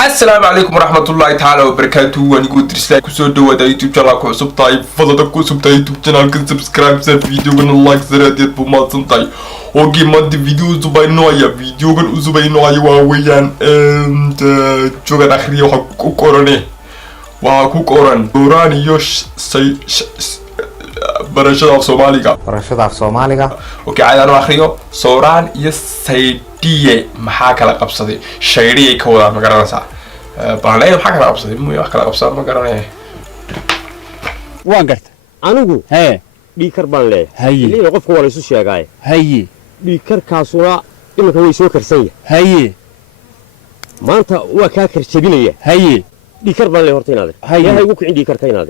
السلام عليكم ورحمة الله تعالى وبركاته. وانا قلت Dirisle كسو دوا دا يوتيوب channel كعصب تاي فضل كعصب تاي يوتيوب channel كن سبسكرايب سر فيديو كن لايك سر ديت بوماتن تاي اوكي مانتي فيديو زباي نوعيا فيديو كن زباي نوعيا واويان جوغان اخرية وحكو كوراني وحكو كوران دوراني يوش سي برشاد في صوماليكا برشاد في صوماليكا اوكي عايز انا اخريو سوران يسي دي maxaa kala qabsaday shayriye ka wada ma garanaysaa baanayda maxaa kala qabsaday muu wax kala qabsaday ma garanay waan garta anigu hee dhiikar baan leeyahay ilaa qofku wala isu sheegay haye dhiikarkaasuna imika way soo karsan yahay haye maanta waa ka karjabinaya haye dhiikar baan leeyahay horta inaad yahay ugu kicin dhiikarka inaad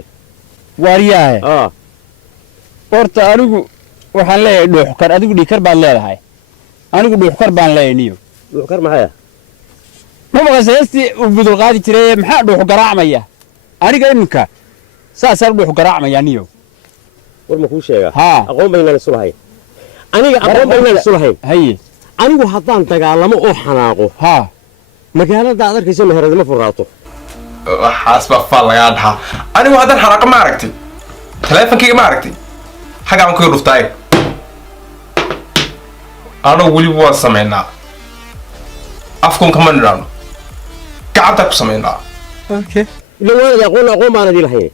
waariyahay horta anigu waxaan leeyahay dhuuxkar adigu dhiikar baad leedahay anigu dhuuxkar baan leeyahay niyo dhuuxkar maxay ma maqasaysti u budul qaadi jiray maxaa dhuux garaacmaya aniga iminka saasaan dhuux garaacmaya niyo war ma ku sheega aqoon bayna isu lahayn aniga aqoon bayna isu lahayn haye anigu haddaan dagaalamo oo xanaaqo magaalada aad arkayso meheradima furaato waxaas baa faal laga dhaha anigu haddaan xanaaqo ma aragtay taleefankayga ma aragtay xagaan ku dhuftay أنا ولي واسمعنا أفكم كمان رانو قعدت كسمعنا أوكي لو أنا أقول ما أنا دي الحين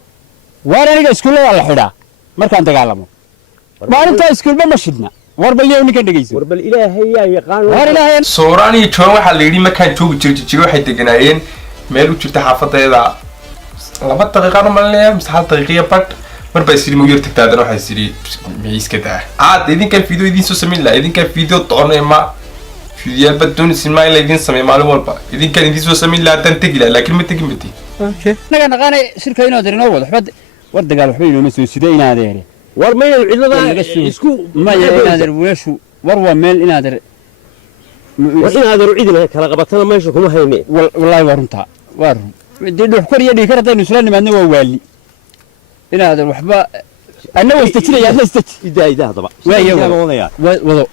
وأنا نيجي سكول ولا حدا ما كان تكلموا ما أنت سكول ما مشينا وربل يوم نيجي نجيسي وربل إلهي يا قانون وربل سوراني تشوف واحد اللي ما كان تشوف تشوف واحد تجناين ماله تشوف تحافظ هذا لما تغير ما ليه مسحال تغيير بات مربى يصير مغير تكتادر واحد يصير ميز كده إذن كان فيديو إذن سو سمين لا إذن كان فيديو طعنا ما فيديو بدون سماع لا إذن سمين معلومة با إذن كان إذن سو سمين لا تنتقي لا لكن متقي متي أوكي نغني شركة ينادر نوض حبد ورد قالوا حبيبي مسوي سيدا ينادر ورمي العلة يسكو ما ينادر ويشو وروا ميل ينادر وينادر عيدنا كلا قبطنا ما يشوفوا ما هيني والله ورمتها ورم دي حكر يدي كرتين نسلان ما نوا والي إن هذا الوحبة أنا واستشير يا أخي استشير إذا طبعا ويا وضو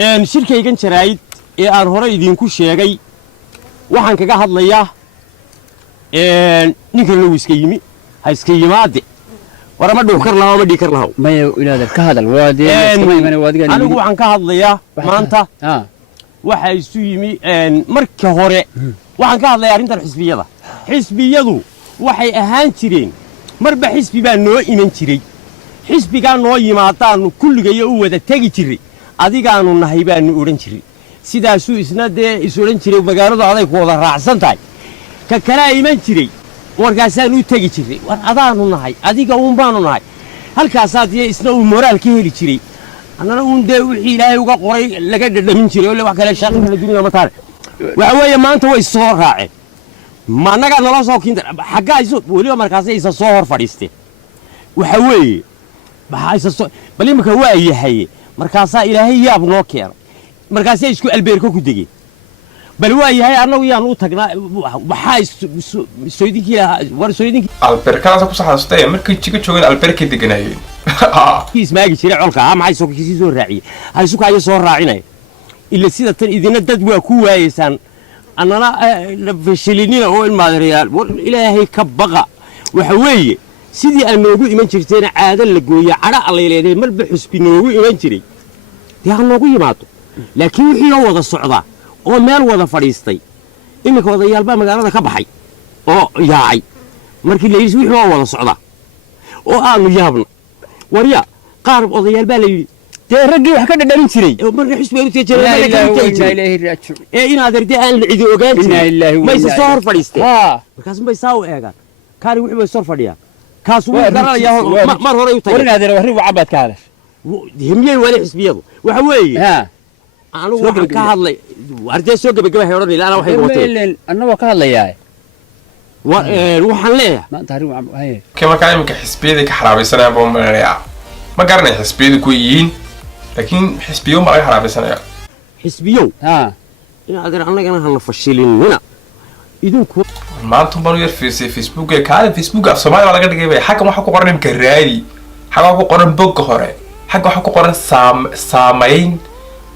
إن شركة يجن شرايط أرهرة يدين كل شيء جاي وحن كجا هذا ليا إن نكرلو سكيمي هاي سكيمات ورا ما دوكر له ما ديكر له ما إلى هذا كهذا الوادي أنا وحن كهذا ليا ما أنت وحي سويمي إن مركه هراء وحن كهذا ليا أنت الحسبية ده حسبية ذو وحي أهان ترين marba xisbi baa noo iman jiray xisbiga noo yimaadaan kulligeeyo u wada tagi jiray adigaanu nahay baanu oran jiray sidaasuu isna dee is oran jiray magaaladu aday ku wada raacsan tahay ka kala iman jiray warkaasaan u tagi jiray war adaanu nahay adiga uun baanu nahay halkaasaa dee isna uu moraal ka heli jiray annana uun dee wixii ilaahay uga qoray laga dhadhamin jiray oo wax kale shaqo kala dunida ma taare waxa weeye maanta way soo raaceen ما نقدر نلاصق كينتر حاجة يسوق وليه مركزي يسصور فريستي وحوي بحايس بلي مكواي هي مركزها إلهي يا ابن وكير مركزي يسكو البيركو كدقي بل واي هي أنا وياه نوتقنا بحايس سويدين كلا ورسويدين البيركا لازم كوسا حاسته مركز تيجي تشوفين البيركا دقناين كيس ما يجي شرع علقة ما يسوق كيس يزور راعي هاي سوق هاي يسور راعينا إلا سيدة إذا ندد وكوا يسان أنا فشليني هو المادريال إلهي كبقى وحوي سيدي أنا نقول إيمان شرتين عادة لقوية على الله يلي مربح سبينوي إيمان شري دي أنا نقول يماتو لكن وحي هو الصعدة ومال وضع فريستي إنك وضع يالبا مقالة كبحي أو ياعي مركي اللي يسوي هو الصعدة وآنو يابنا وريا قارب وضع يالبا لي رجل وحكى دارين شري مرة حسب يقول تيجي لا إله إلا إيه إن هذا ردي أنا العيد وقال ما يصور فريستي كاسم بيساوي إيه كان يوحي يصور فريا كاسو درا يا مر هو يطير ورنا هذا وحري وعبد كارش همية ولا حسب يضو وحوي أنا وحنا كهذا وردي سوق بجوا هيروني لا أنا وحي قلت أنا وكهذا ياي وحنا ليه ما تعرف هاي كما كان يمكن حسبيدك حرابي سنة بوم ما قرنا حسبيدك كويين لكن حسبيو ما راح يلعب حسبيو إن هذا أنا كنا هنفشلين هنا إذن كو ما أنتم بنو في فيسبوك كان فيسبوك الصومالي ولا قد جايبه حاجة ما حكوا قرن كرادي حاجة حكوا قرن بوك هراء حاجة حكوا قرن سامين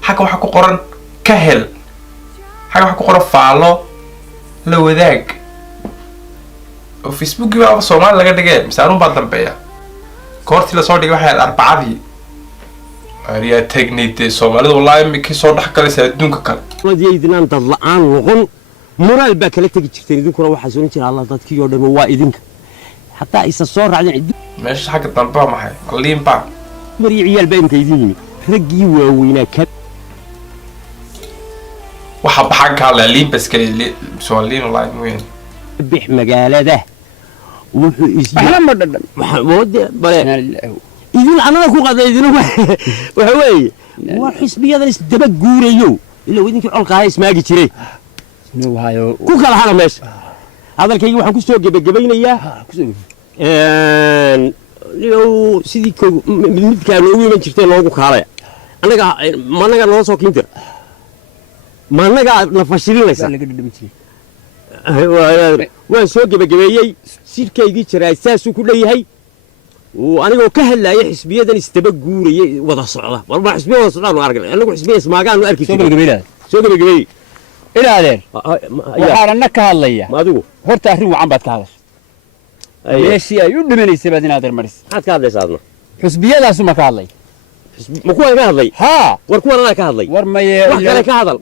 حاجة حكوا قرن كهل حاجة حكوا قرن فعلو la wadaag oo Facebook baa Soomaali laga dhigay misaaruun baa dambeeya koortii la soo dhigay waxay arbacadii ariya technique Soomaalidu wallahi ma ki soo dhaxgalaysa adduunka kale wadiidinaan dad la'aan noqon moraal baa kala tagi jirteen idinkuna waxa soo jiray Allah dadkii oo dhan waa idinka hatta isa soo raacdeen meesha xagga dambe ma hay qaliin baa mari ciyaal baa inta idin yimid ragii waaweynaa ka waxa baxan ka la liin bas kale Soomaaliin wallahi muhiim bix magaalada wuxuu أنا ما ددن moode bale idin anana ku qaday idin waxa weeye waa xisbiyadan isdaba guurayo ila wadinkii colqahay ismaagi jiray إنه هايو ku kala hana meesha hadalkayga waxaan ku soo gabagabeynayaa iyo sidii midkaan ugu iman jirtay loogu kaalaya anaga noo soo kiintir managa na fashilinaysa waan soo gabagabeeyey sirkaygii jiray saasuu ku leeyahay anigoo ka hadlaayay xisbiyadan isdaba guurayay wada socda walba xisbiya wada socdaan aragnay anagu xisbiya ismaagaan u arki jiray soo gabagabeeyey إلى هذا وحارنا كهالليا ما أدو هرت أهري وعم بتكهذا ليش يا يود من يسبادين هذا المرس هات كهذا صادنا حسبية لا سما كهاللي مكوه كهاللي ها وركوه أنا كهاللي ورما أنا كهذا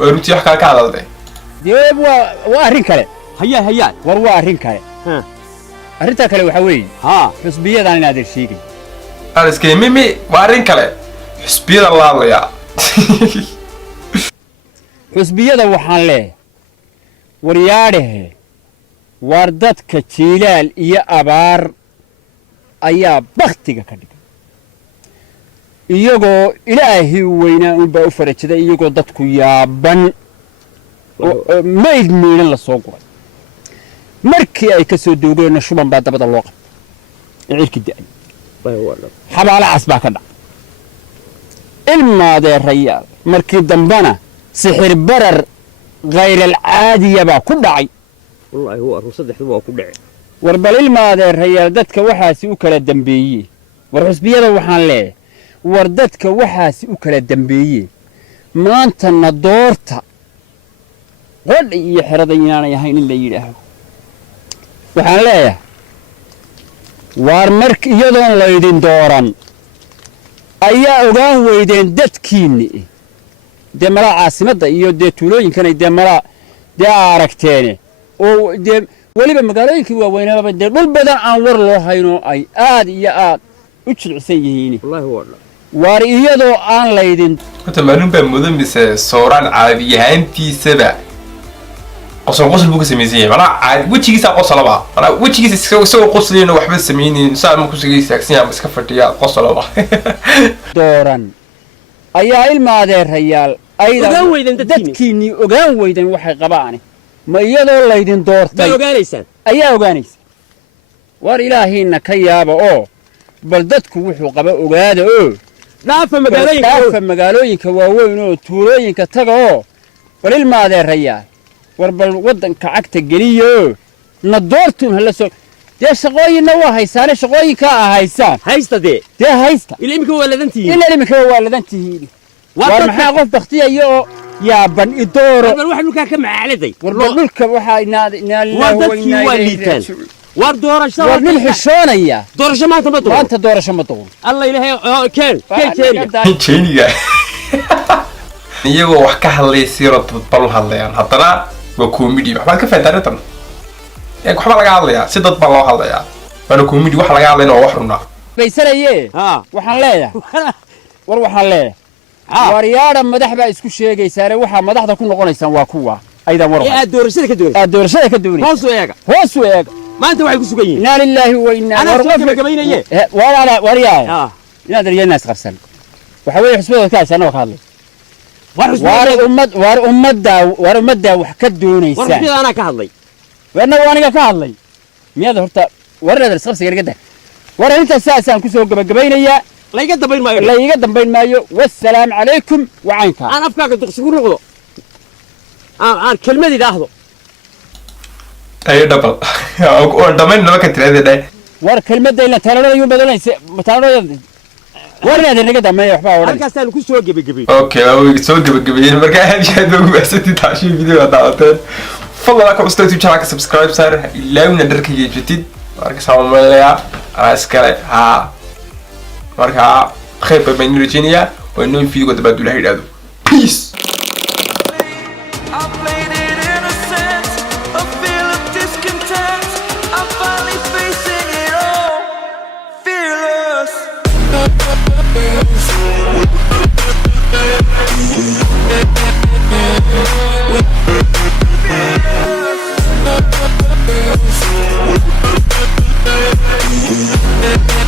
ورمتي حكا كهذا ده ديب وأهرين كله هيا وروا أهرين كله ها أهرين كله وحوي ها حسبية ده أنا هذا الشيء أنا سكين ميمي وارين كله حسبي الله يا حسبية ده وحان له ورياده واردت كتيلال يا أبار أيا بختك كذي iyagoo ilaahi weynaa u baa u farajada iyagoo dadku yaaban mayd miinan la soo guray markii ay ka soo doogeen shuban baa dabada loo qabtay cirki da'ay xabaala casbaa ka dhac ilmaadee rayaal markii dambana sixir barar غير العادية baa ku dhacay والله هو صدق waa ku dhacay war bal ilmaadee rayaal dadka waxaasi u kala dambeeyay war xusbiyada waxaan leeyahay war dadka waxaasi u kala dambeeyay maanta na doorta qod iyo xirada inaan ahayn in la yiraahdo waxaan leeyahay war markii iyadoon la idin dooran ayaa ogaan weydeen dadkiinni demala caasimada iyo de tuulooyinkan ay demala de aragteene oo de waliba magaalooyinkii waaweynaba de dhul badan aan war loo hayno ay aad iyo aad u jilcsan yihiin wallahi wala war iyadoo aan laydin inta maalin baa mudan mise sooraan caadi ahaantiisaba qosol buu ka sameeyay mana wajigiisa qosolaba mana wajigiisa isagoo qosliyeen waxba sameeyeen saa ma ku sigaysaagsan ama iska fadhiya qosolaba dooran ayaa ilmaadee rayaal ayda dadkiinii ogaan weydan waxay qabaan ma iyadoo laydin doortay ayaa ogaanaysa war ilaahiina ka yaaba oo bal dadku wuxuu qaba ogaada oo dhaafa magaalooyinka waaweyn oo tuulooyinka taga oo bal ilmaadee rayaal war bal wadanka cagta geliyo na doortum hala soo dee shaqooyinna waa haysaane shaqooyinka ahaysaan haysta dee haysta ilaa imika waa ladantihiin war maxaa qof baktiyayo oo yaaban idooro war waxa dhulka ka macaaladay war dhulka waxa war doorasho war nin xishoonaya doorasho maanta doorasho ma doon allah ilaahay keen jeeniga iyagoo wax ka hadlay siiro dadbal hadlayaan haddana waa comedy waxba ka faa'iideysan waxba laga hadlayaa si dad bal loo hadlayaa waana comedy wax laga hadlayna wax runa baysanaye waxaan leeyahay war waxaan leeyahay waryaada madax baa isku sheegaysaare waxa madaxda ku noqonaysaan waa kuwa ayda war doorashada ka doonay hoos u eega maanta waxay ku sugan yihiin inna lillahi wa inna ilaihi gabaynaye waryaay ina daryeelna isqabsan waxa weey xisbada ka haysan oo ka hadlay war ummadda wax ka doonaysa war xisbada ana ka hadlay warna waaniga ka hadlay miyada horta warada isqabsiga laga daa war inta saasaan ku soo gabagabaynaya la iga dambayn maayo wassalaam calaykum wacaynka aan afkaaga duqsigu noqdo aan kelmad idhaahdo ay double oo dhamayn naba ka tirade war kelmadayna taanadooyin badanaysa taanadooyin warna naga damay waxba oran halkaasaan ku soo gabagabay okay way soo gabagabeen marka aad ugu baasatid taashii video daawateen fadlan ka ustaad channelka subscribe sar ilaawna darkayga jitid marka saameeyaa askale ha marka khayb baan rajinaya oo inuu video dabad ula hidado peace. We'll be right back.